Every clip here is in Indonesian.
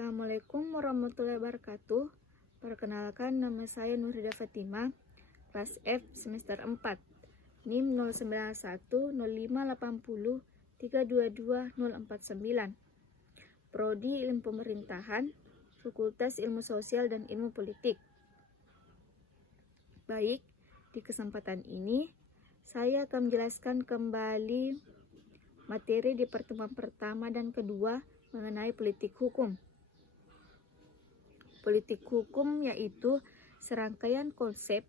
Assalamualaikum warahmatullahi wabarakatuh. Perkenalkan, nama saya Nurhida Fatimah, kelas F semester 4, NIM 0910580322049, Prodi Ilmu Pemerintahan, Fakultas Ilmu Sosial dan Ilmu Politik. Baik, di kesempatan ini saya akan menjelaskan kembali materi di pertemuan pertama dan kedua mengenai politik hukum. Politik hukum yaitu serangkaian konsep,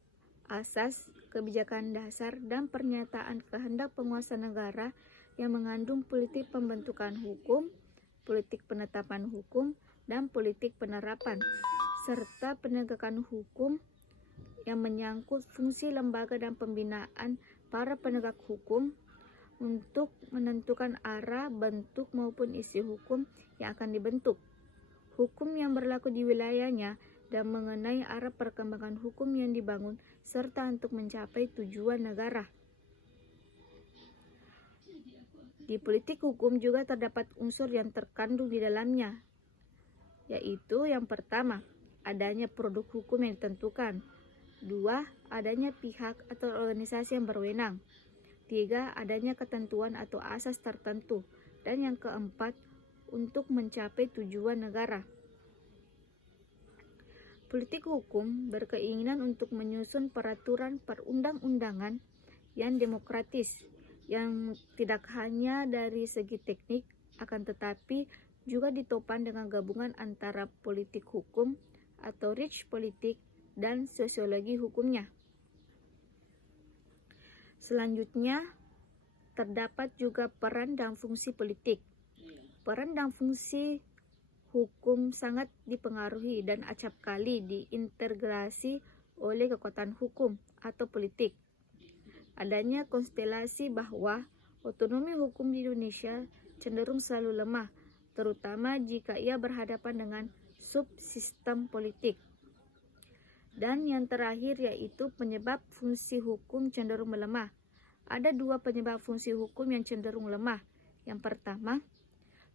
asas, kebijakan dasar, dan pernyataan kehendak penguasa negara yang mengandung politik pembentukan hukum, politik penetapan hukum, dan politik penerapan, serta penegakan hukum yang menyangkut fungsi lembaga dan pembinaan para penegak hukum untuk menentukan arah, bentuk, maupun isi hukum yang akan dibentuk, hukum yang berlaku di wilayahnya, dan mengenai arah perkembangan hukum yang dibangun, serta untuk mencapai tujuan negara. Di politik hukum juga terdapat unsur yang terkandung di dalamnya, yaitu yang pertama, adanya produk hukum yang ditentukan. 2. Adanya pihak atau organisasi yang berwenang. 3. Adanya ketentuan atau asas tertentu. Dan yang keempat, untuk mencapai tujuan negara. Politik hukum berkeinginan untuk menyusun peraturan perundang-undangan yang demokratis, yang tidak hanya dari segi teknik, akan tetapi juga ditopang dengan gabungan antara politik hukum atau reach politik dan sosiologi hukumnya. Selanjutnya, terdapat juga peran dan fungsi politik. Peran dan fungsi hukum sangat dipengaruhi dan acap kali diintegrasi oleh kekuatan hukum atau politik. Adanya konstelasi bahwa otonomi hukum di Indonesia cenderung selalu lemah, terutama jika ia berhadapan dengan subsistem politik. Dan yang terakhir yaitu penyebab fungsi hukum cenderung melemah. Ada dua penyebab fungsi hukum yang cenderung lemah. Yang pertama,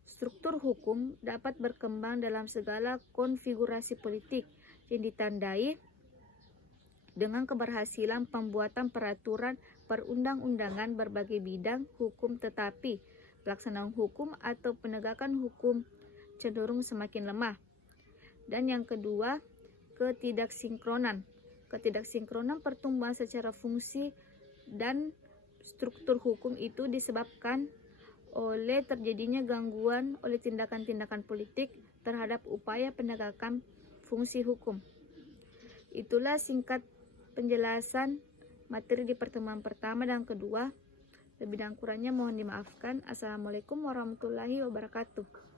struktur hukum dapat berkembang dalam segala konfigurasi politik yang ditandai dengan keberhasilan pembuatan peraturan perundang-undangan berbagai bidang hukum, tetapi pelaksanaan hukum atau penegakan hukum cenderung semakin lemah. Dan yang kedua, ketidaksinkronan. Ketidaksinkronan pertumbuhan secara fungsi dan struktur hukum itu disebabkan oleh terjadinya gangguan oleh tindakan-tindakan politik terhadap upaya penegakan fungsi hukum. Itulah singkat penjelasan materi di pertemuan pertama dan kedua. Lebih dan kurangnya mohon dimaafkan. Assalamualaikum warahmatullahi wabarakatuh.